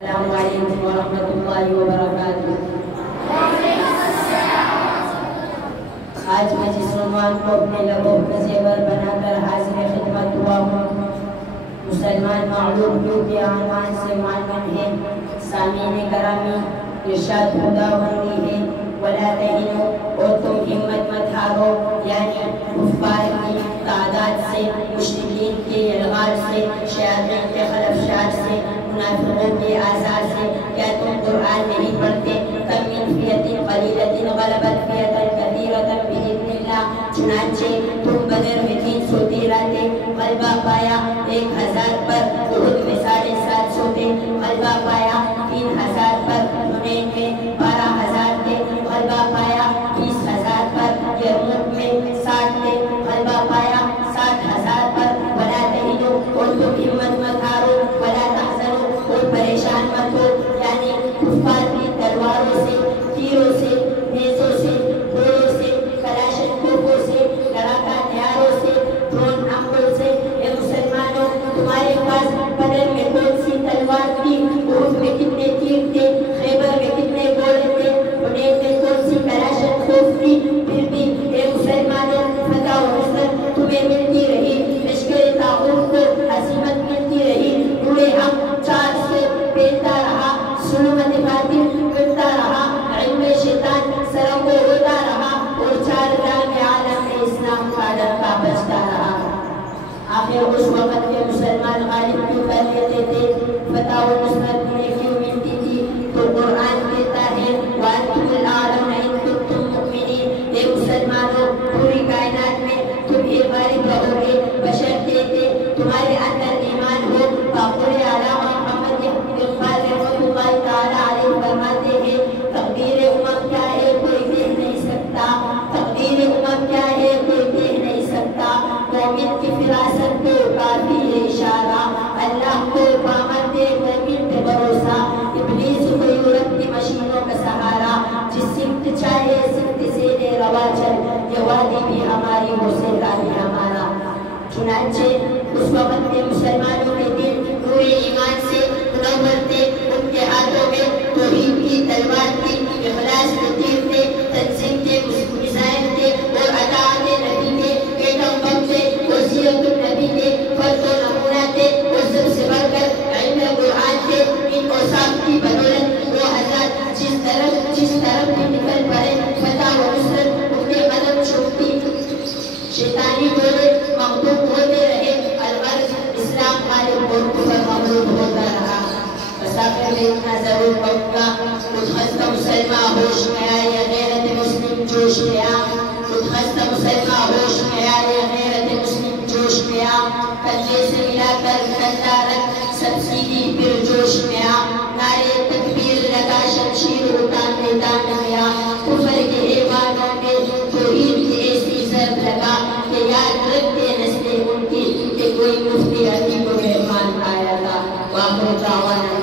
السلام علیکم ورحمۃ اللہ وبرکاتہ۔ آج میں جس عنوان کو اپنے لبوں پر زیور بنا کر حاضر خدمت ہوا ہوں، مسلمان معلوم کیونکہ عنوان سے معنون ہے۔ سامعین گرامی، ارشاد خداوندی ہے وَلَا تَهِنُوا، اور تم ہمت مت ہارو، یعنی کفار کی تعداد سے، مشرکین کے الغار سے، شیاطین کے خلفشات سے، منافقوں کے آزار سے۔ کیا تم قرآن نہیں پڑھتے؟ کم من فئۃ قلیلۃ غلبت فئۃ کثیرۃ بإذن اللہ۔ چنانچہ تم بدر میں 313 تھے، غلبہ پایا 1000 پر، احد میں 750 تھے، غلبہ پایا 3000 پر، حنین میں 12000 تھے، غلبہ پایا 20000 پر، یرموک میں 60 تھے، غلبہ پایا 60000 پر۔ ولا تہنوا، اور تم ہمت مت ہارو، ولا تحزنوا، اور پریشان مت ہو، یعنی کفار کی تلواروں سے، تیروں سے، نیزوں سے، گھوڑوں سے، کلاشن کوفوں سے، لڑاکا ہتھیاروں سے، ڈرون حملوں سے۔ اے مسلمانوں، تمہارے پاس بدر میں کون سی تلوار تھی؟ احد میں کتنے تیر تھے؟ خیبر میں کتنے گھوڑے تھے؟ حنین میں کون سی کلاشن کوف تھی؟ پھر بھی اے مسلمانوں، فتح و نصرت تمہیں ملتی رہی، لشکر طاغوت کو ہزیمت ملتی رہی، روئے حق 400 پھیلتا رہا، ظلمت باطل مٹتا رہا، علم شیطان سروں کو ہوتا رہا، اور 4 جام عالم میں اسلام کا ڈنکا بجتا رہا۔ آخر اس وقت کے مسلمان غالب کیوں کر لیتے تھے؟ فتح و نصرت انہیں کیوں ملتی تھی؟ تو قرآن کہتا ہے وَأَنْتُمُ الْأَعْلَوْنَ إِن كُنتُم مُؤْمِنِينَ۔ اے مسلمانوں، پوری کائنات میں تم ہی غالب رہو گے، بشرطے کہ تمہارے اندر ایمان ہو۔ باقول اعلیٰ محمد اقبال رحمۃ اللہ تعالیٰ علیہ فرماتے ہیں تقدیر امم کیا ہے کوئی دیکھ نہیں سکتا، تقدیر امم کیا ہے کوئی دیکھ نہیں سکتا، مومن کی فراست کو کافی ہے اشارہ، اللہ کو پامن دے مومن پہ بھروسہ، ابلیس کو یورپ کی مشینوں کا سہارا، جس سمت چاہے سمت سے لے روا چل، یہ وادی بھی ہماری وہ صحرا بھی ہمارا۔ چنانچہ اس وقت کے مسلمانوں کے دل نور ایمان سے منور تھے، ان کے ہاتھوں میں توحید کی تلوار تھی، اخلاص کے تیر تھے، تنظیم کے میزائل تھے، اور اطاعت نبی تھے، ایٹم بم تھے، اور سیرت النبی تھے، فرد و نمونہ تھے، اور سب سے بڑھ کر علم قرآن تھے۔ ان اوصاف کی بدولت وہ حضرات جس طرف بھی نکل پڑے، فتح و نصرت ان کے قدم چھوٹتی، شیطانی ڈولے مغلوب ہوتے رہے، الغرض اسلام غالب اور کفر مغلوب ہوتا رہا۔ مسافر میں اتنا ضرور پڑھوں گا، متخستہ مسلمہ ہوش میں آئے، غیرت مسلم جوش میں آ، متخستہ مسلمہ ہوش میں آئے، غیرت مسلم جوش میں آ، کندھے سے ملا کر کندھا رکھ، سب سیدھی پھر جوش میں آ، نعرے تکبیر لگا، شمشیر اٹھا میدان میں آ، کفر کے ایوانوں میں توحید کی ایسی ضرب لگا کہ یاد رکھتے نسلیں ان کی کہ کوئی مفتی علی کو مہمان آیا تھا۔ واخر دعوانا